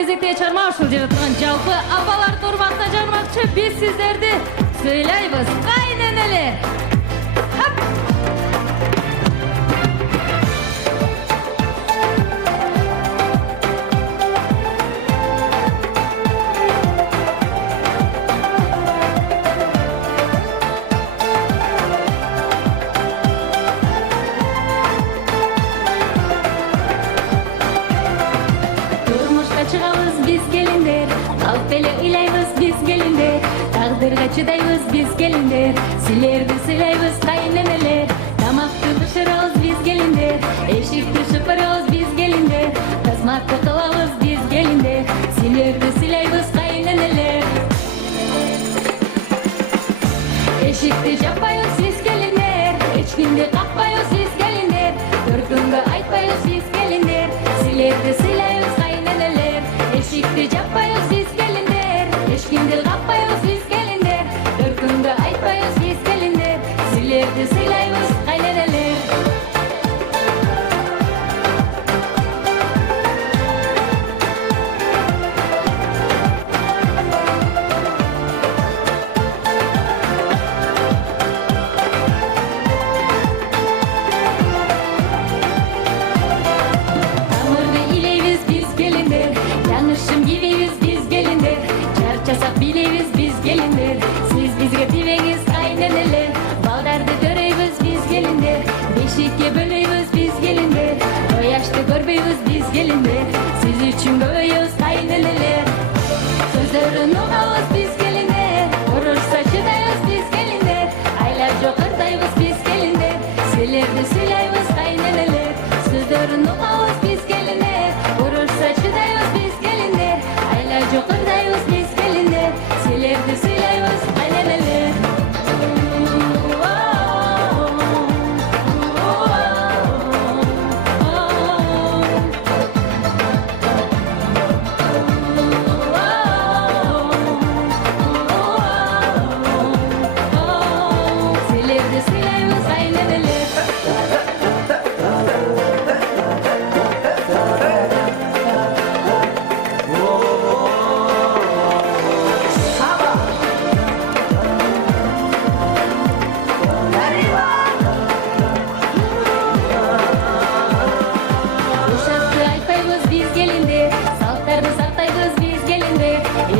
Кезекте чарма ушул жерде турган жалпы апаларды урматтап жармакчы биз сиздерди сүйлөйбүз. Кайненелер. Чыгабыз биз келиндер, калп эле ыйлайбыз биз келиндер, тагдырга чыдайбыз биз келиндер, силерди сыйлайбыз кайненелер, тамакты бышырабыз биз келиндер, эшикти шыпырабыз биз келиндер, кызматты кылабыз биз келиндер, силерди сыйлайбыз кайненелер. Эшикти жаппайбыз биз келиндер, эч кимди какпайбыз биз келиндер, көркүнгө айтпайбыз биз келиндер, силерди сыйлайбыз кайненелер. Эшикти жаппайбыз биз келиндер, эч кимди какпайбыз биз келиндер, көркүнгө айтпайбыз биз келиндер, силерди сыйлайбыз кайненелер. Чарчасак билебиз биз келиндер, сиз бизге тибеңиз кайненелер, балдарды көрөйбүз биз келиндер, бешикке бөлөйбүз биз келиндер, кояшты көрбөйбүз биз келиндер, сиз үчүн көбөйөбүз кайненелер. Сөздөрүн угабыз биз келиндер, урушса чыдайбыз биз келиндер, айла жок ырдайбыз биз келиндер, силерди сыйлайбыз кайненелер. Сөздөрүн угабыз биз келиндер, урушса чыдайбыз биз келиндер, айла жок ырдайбыз биз келиндер, силерди сыйлайбыз кайненелер. Силерди сыйлайбыз кайненелер.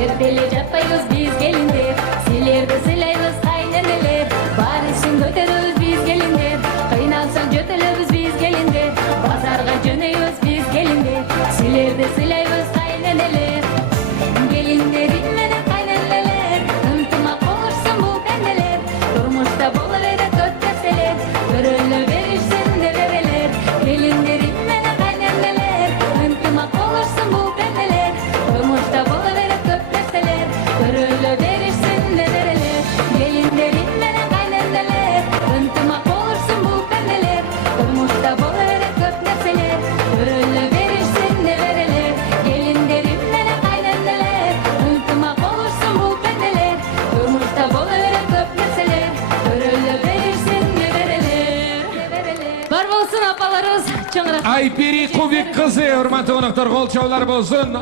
Эртеле жатпайбыз биз келиндер, силерди сыйлайбыз кайненелер, баарысын көтөрөбүз биз келиндер, кыйналсаң жөтөлөбүз биз келиндер, базарга жөнөйбүз биз келиндер, силерди сыйлайбыз кайненелер. Келиндерим менен кайненелер, ынтымак болушсун бул пенделер, турмушта боло берет көп нерселер, көрөлө беришсин де берелер. Келиндерим менен кайненелер, ынтымак болушсун бул пенделер, турмушта боло көрөлө беришсин де берелер. Келиндерим менен кайненелер, ынтымак болушсун бул пенделер, турмушта боло берет көп нерселер, көрөлө беришсин де берелер. Келиндерим менен кайненелер, ынтымак болушсун бул пенделер, турмушта боло берет көп нерселер, көрөлө беришсин де берелер. Бар болсун апаларыбыз, чоң рахмат. Айпери Кубик кызы, урматтуу коноктор, кол чабуулар болсун.